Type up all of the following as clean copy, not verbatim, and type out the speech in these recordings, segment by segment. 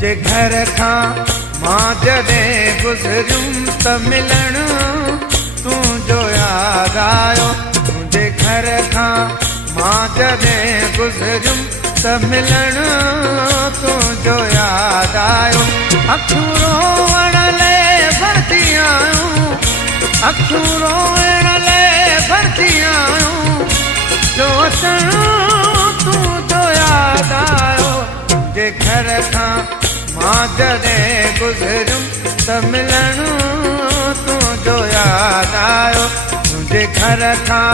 तुंहिंजे घर खां मां जॾहिं गुज़रियुमि त मिलणु तुंहिंजो यादि आयो। तुंहिंजे घर खां मां जॾहिं गुज़रियुमि त मिलणु तुंहिंजो यादि आयो। अखियूं रोअण लाइ भरती आयूं, अखियूं रोअण लाइ भरती आयूं, जो अचणु तुंहिंजो यादि आयो। तुंहिंजे घर खां मां जॾहिं गुज़रियुमि त मिलणु तुंहिंजो यादि आयो। तुंहिंजे घर खां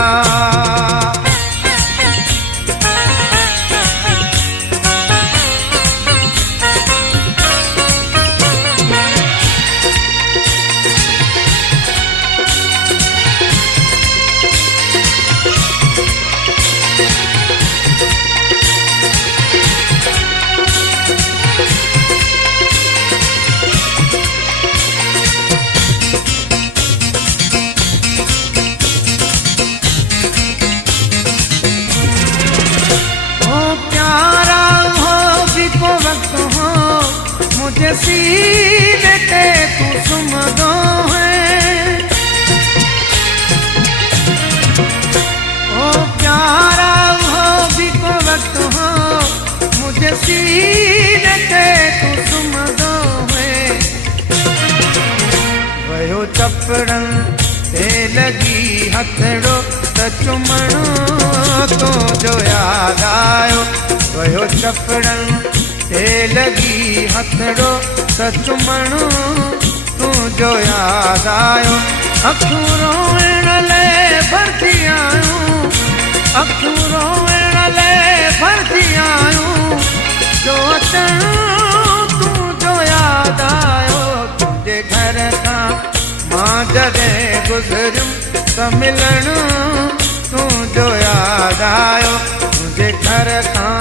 मुझे सीने पे तू सुमदो है, ओ प्यारा हो भी को वक्त हो, मुझे सीने पे तू सुमदो है। वयो चपड़न ते लगी हथड़ो त चुमणो तुंहिंजो यादि आयो। वयो चपड़न ते लगी हथड़ो त चुमणो तुंहिंजो यादि आयो। अखियूं रोअण लाइ भरती आयूं, अखियूं रोअण लाइ भरती आयूं, जो अचणु तुंहिंजो यादि आयो। तुंहिंजे घर खां मां जॾहिं गुज़रियुमि त मिलणु तुंहिंजो यादि आयो। तुंहिंजे घर खां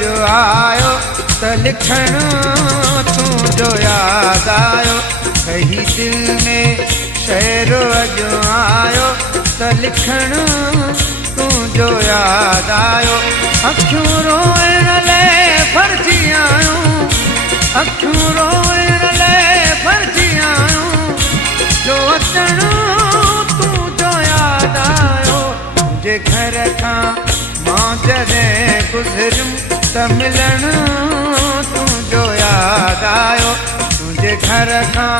जो आयो त लिखणु तुंहिंजो यादि आयो। कही दिल में शहरो अॼु आयो त लिखणु तुंहिंजो यादि आयो। अखियूं रोअण लाइ भरजी आयूं, अखियूं रोअण लाइ भरजी आयूं, जो अचणु तुंहिंजो यादि आयो। तुंहिंजे घर खां मां जॾहिं गुज़रियुमि त मिलणु तुंहिंजो यादि आयो। तुंहिंजे घर खां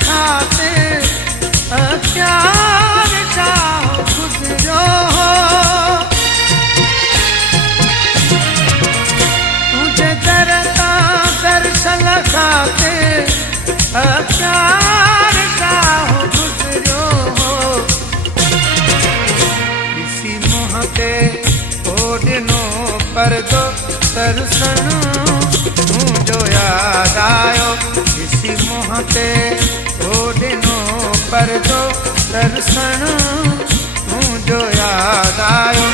खाते प्यार का गुजरो हो, तुझे डरता दर्शन खाते प्यार का गुजरो हो। इसी मुँह पे ओढ़नो पर दो दर्शन तुझो यादि आयो। इसी मुँह पे ओढ़नो पर दो दर्शन तुझो यादि आयो।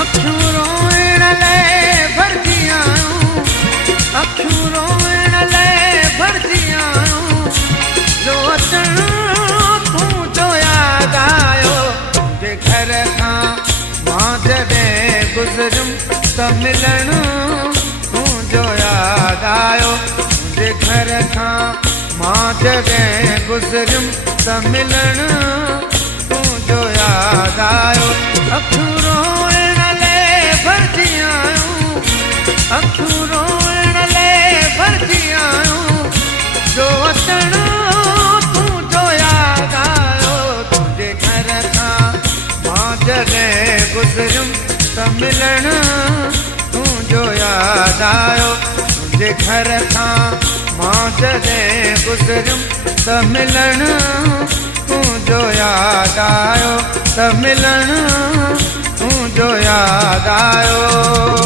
अखियूं रोअण लाइ घर खां मां जॾहिं गुज़रियुमि त मिलण तुंहिंजो यादि आयो। मुंहिंजे घर खां मां जॾहिं गुज़रियुमि त मिलण तुंहिंजो यादि आयो। अखियूं रोइण लाइ भरिजी आयूं, अखियूं रोइण लाइ भरिजी आयूं, जो अचण तुंहिंजो यादि आयो। तुंहिंजे घर खां मां जॾहिं गुज़रियुमि त मिलण तुंहिंजो यादि आयो। तुंहिंजे घर खां मां जॾहिं गुज़रियुमि त मिलण तुंहिंजो यादि आयो, त मिलण तुंहिंजो यादि आयो।